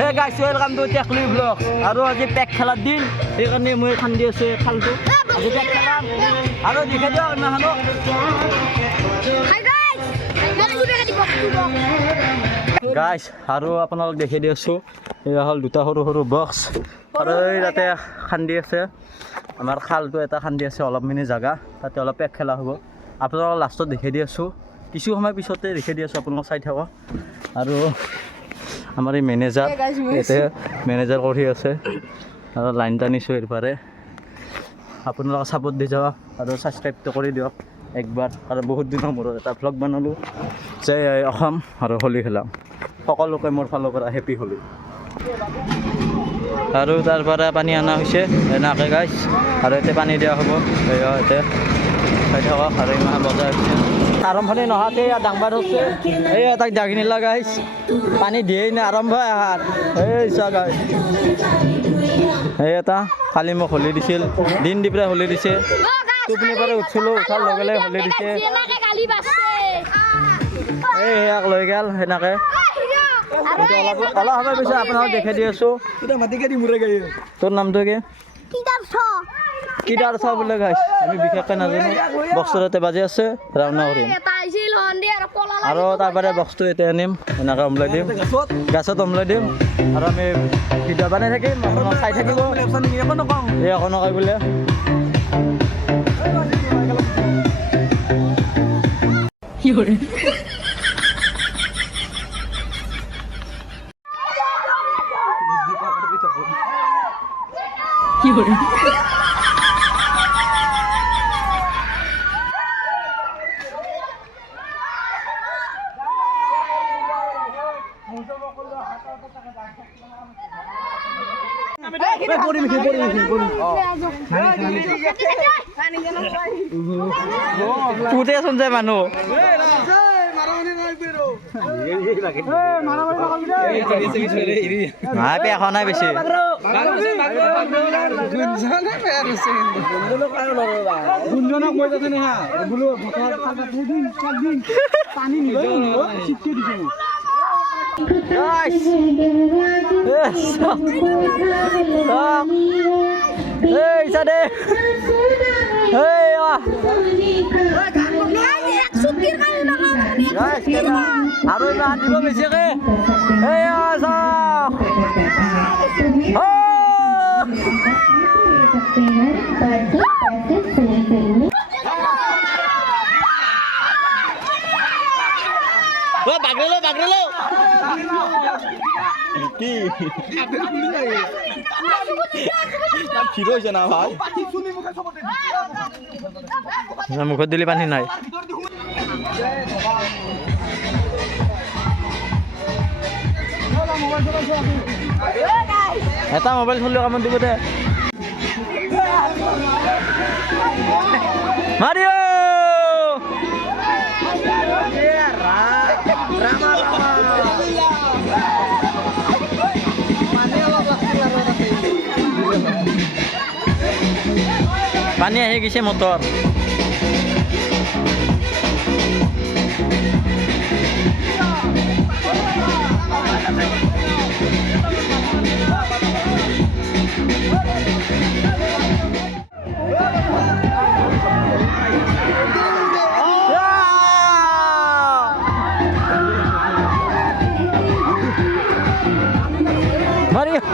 Hey guys, welcome to Tekli Vlog. Aru aji pack khelar din, ekhane moi khandi ase khaltu. Aji pack khelam. Aru dikhe dio na hano. Hi guys. Guys, aru apnalok dekhe di asu. Eya hol duta horu horu box. Aru tate khandi ase. Amar khaltu eta khandi ase olop mini jaga. Tate olop pack khela hobo. Apnalok lastot dekhe di asu. Kichu সময় পিছতে দেখে দি আছো আপোনালোক চাই থাকক আৰু আমাৰ এই মেনেজাৰ এতে মেনেজাৰ কৰি আছে আৰু লাইন টানিছো এৰপাৰে আপোনালোক সাপোৰ্ট দি যাওক আৰু সাবস্ক্ৰাইব কৰি দিয়ক একবাৰ আৰু বহুত দিনৰ মূৰত এটা ভ্লগ বনালো জয় অসম আৰু হোলি খেলাম সকলোকে মোৰ ফালৰ পৰা হেপী হোলি আৰু তাৰ পৰা পানী আনা হৈছে এনেকৈ গাইছ আৰু এতে পানী দিয়া হ'ব এতে চাই থাকক আৰু ইমান বজাৰ হৈছে আৰম্ভণি নহওঁতে ডাঙৰ হৈছে এই তাক দাগি নিলা গাইছ পানী দিয়েই নাই আৰম্ভ আহাৰ এই চোৱা গাইছ এই এটা কালি মোক হোলি দিছিল দিন দি পেলাই হোলি দিছে টোপনিৰ পৰা উঠিলোঁ উঠাৰ লগে লগে হোলি দিছে এই ইয়াক লৈ গ'ল সেনেকৈ অলপ সময় পিছত আপোনালোক দেখাই দি আছোঁ তোৰ নামটো কি কিটাৰ চাহ বোলে গাইছ আমি বিশেষকৈ নাজানো বক্সটোতে বাজি আছে ৰাওনা কৰিম আৰু তাৰপৰা বক্সটো এতিয়া আনিম এনেকৈ অমলাই দিম গাছত অমলাই দিম আৰু আমি ভিডিঅ' বনাই থাকিম আপোনালোক চাই থাকিব এই একো নকয় বোলে পুতে শুনছে মানুহ এখন নাই বেছি আৰু দিব বেছিকে বাগড়ালো বাগড়ালো কি খিরো হইছে না ভাই মুখত দিলে পানী নাই এটা মোবাইল চলিও কামত দিব দে মারিও পানী আহি গৈছে মটৰ মাৰি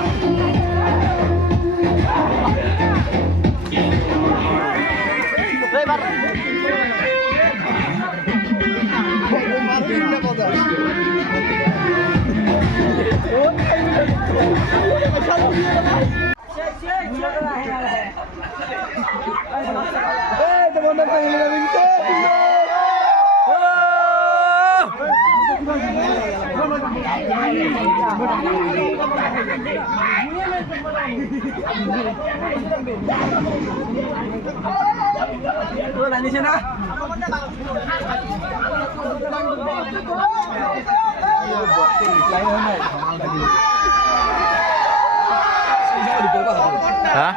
hả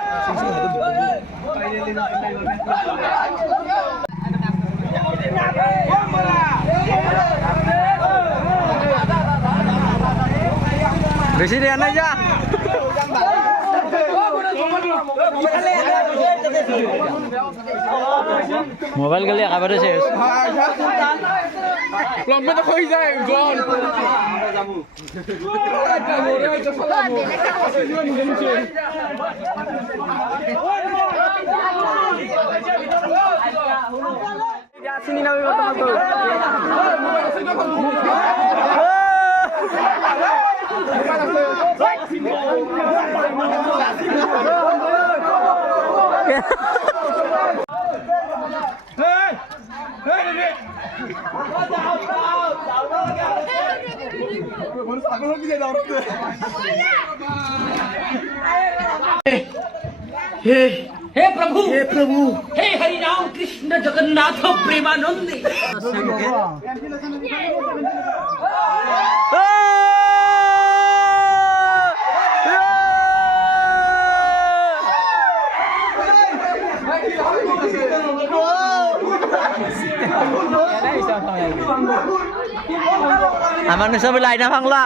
বেশি দিয়ে আনাই যা মোবাইল গেলে একেবারে শেষ লম্বা তো হয়ে যায় জল চিনি নামে हे प्रभु हे हरि राम कृष्ण जगन्नाथ प्रेमानंद আমার নিশ্চয় বলে আইনা ভাঙলা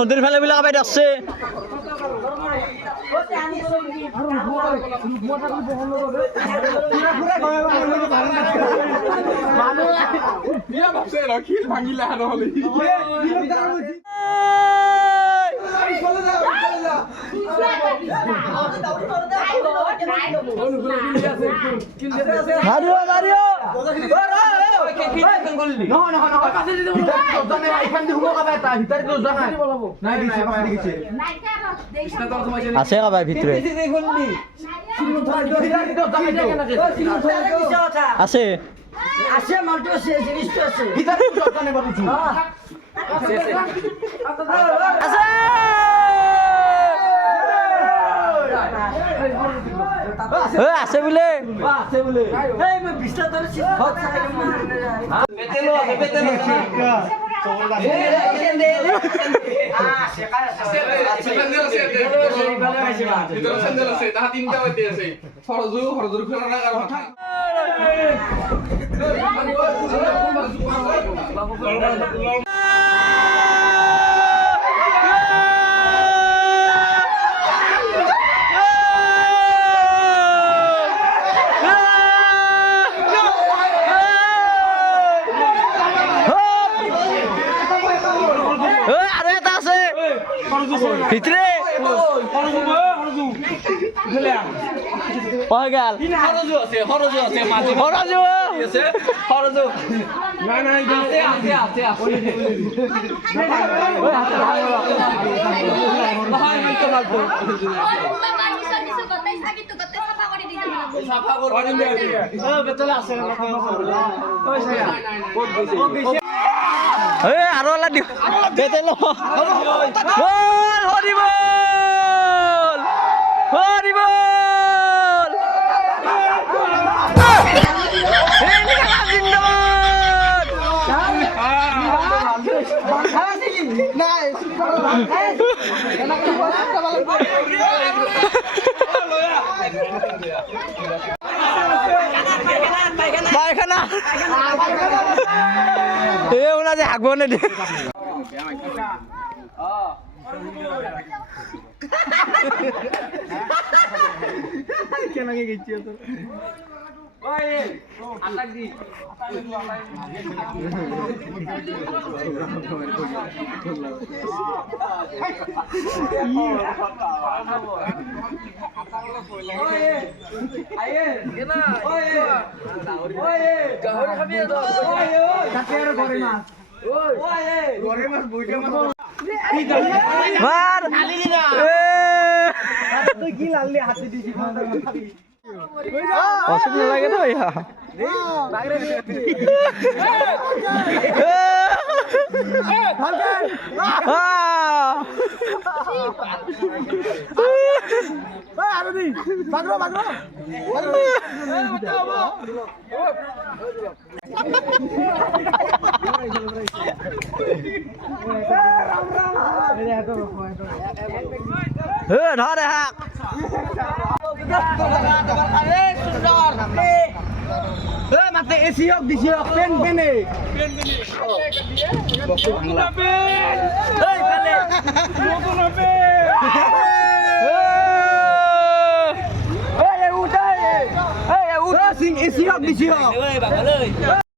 নদীর ফেলে বিলাক আবাই দেখছে ভাঙিলে আছে কাবাই ভিতরে আছে আছে মালটো আছে জিনিসটো আছে আছে বোলে এই মই বিছটা ধরে হট চাই বেতেলো আছে বেতেলো ভিতরে গেল চাফা কৰিব আৰু অলপ দিওঁ বেটেল হৰি বল হৰি বল পায়খানা এই ওনা যে হাগব নে দিয়ে কেনেকে গেছি তোর মার কি লাল্লি হাতে দিছি অসুবিধা লাগে তো ইহা আরো দি বাগরো বাগরো ধরে হাক মাতে এসি হোক দিছি হোক পেন পেনে এসি হোক দিছি হোক